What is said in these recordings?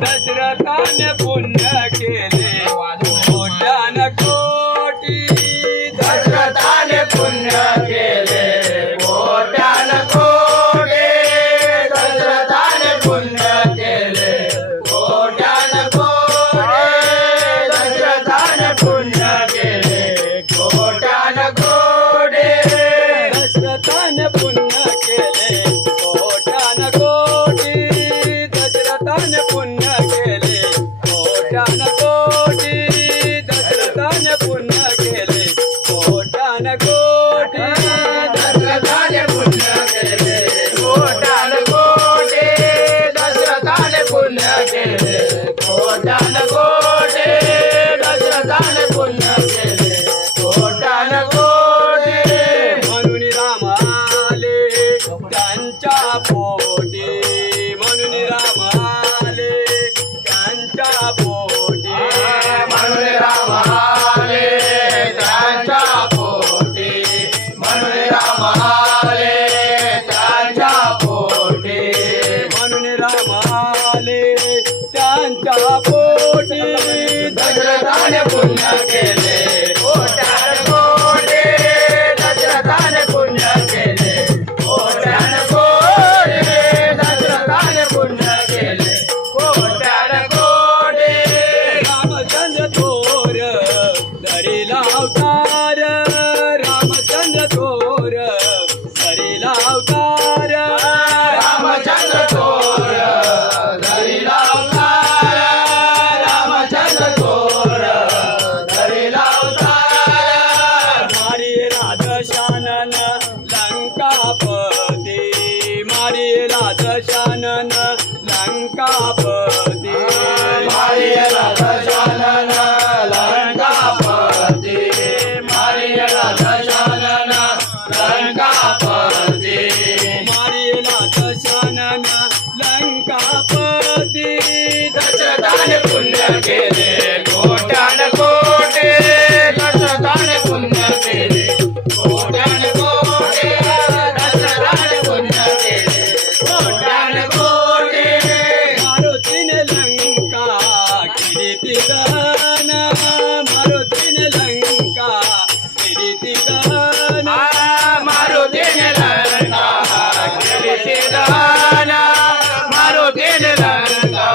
दशरथाने पुण्य केले कोट्यान कोटी दशरथाने पुण्य केले कोट्यान कोटी दशरथाने पुण्य केले कोट्यान कोटी दशरथाने पुण्य केले कोट्यान कोटी दशरथाने पुण्य केले कोट्यान कोटी दशरथाने पुण्य केले कोट्यान कोटी दशरथाने पुण्य केले कोट्यान कोटी दशरथाने पुण्य केले कोट्यान कोटी दशरथाने पुण्य केले कोट्यान कोटी दशरथाने पुण्य केले कोट्यान कोटी म्हणून राम आले त्यांच्या पोटी म्हणून राम आले त्यांच्या पोटी म्हणून राम आले त्यांच्या पोटी म्हणून राम आले त्यांच्या पोटी म्हणून राम आले त्यांच्या पोटी दशरथाने पुण्य केले कोट्यान कोटी दशरथाने पुण्य केले कोट्यान कोटी दशरथाने पुण्य केले कोट्यान कोटी रामचंद्र थोर धरिला अवतार रामचंद्र थोर धरिला अवतार रामचंद्र थोर धरिला अवतार रामचंद्र थोर धरिला अवतार मारी राधशानन लंकापती मारी राधशानन लंकापती मारियला दशानन लंकापती मारियला दशानन लंकापती मारी राधशानन लंकापती दशरथाने पुण्य केले कोट्यान कोटी दशरथाने पुण्य केले कोट्यान कोटी दशरथाने पुण्य केले कोट्यान कोटी मारुतीने लंका किरीती दान मारुतीने लंका किरीती दान मारुतीने लंका केली दान मारुतीने लंका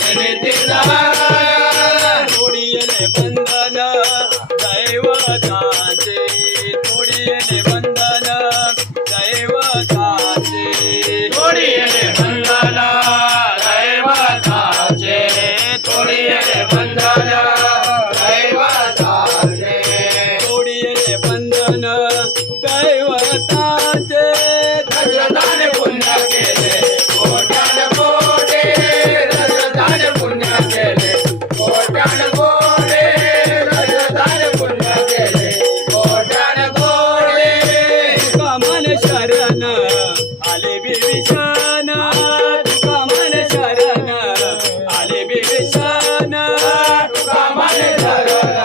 केली दान तोडियले बंधन दैवताचे तोडियले बंधन दैवताचे तोडियले बंधन दैवताचे तोडियले बंधन दैवताचे तोडियले बंधन दैवताचे दशरथाने पुण्य केले कोट्यान कोटी दशरथाने पुण्य केले कोट्यान कोटी दशरथाने पुण्य केले कोट्यान कोटी तुका मन शरण आले बिभीषण तुका मन शरण आले बिभीषण तुका मन शरण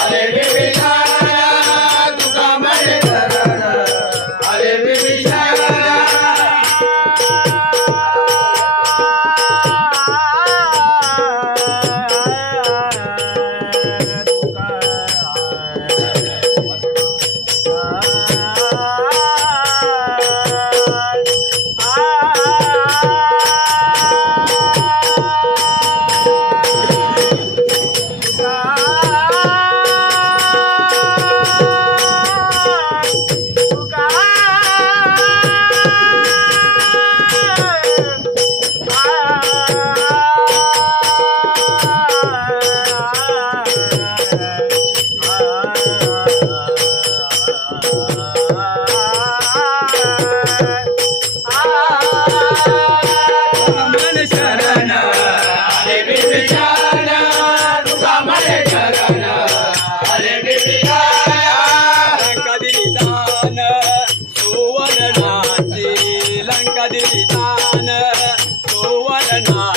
आले विभीषण तुका मन शरण आले विभीषण दिली दान सुवर्णा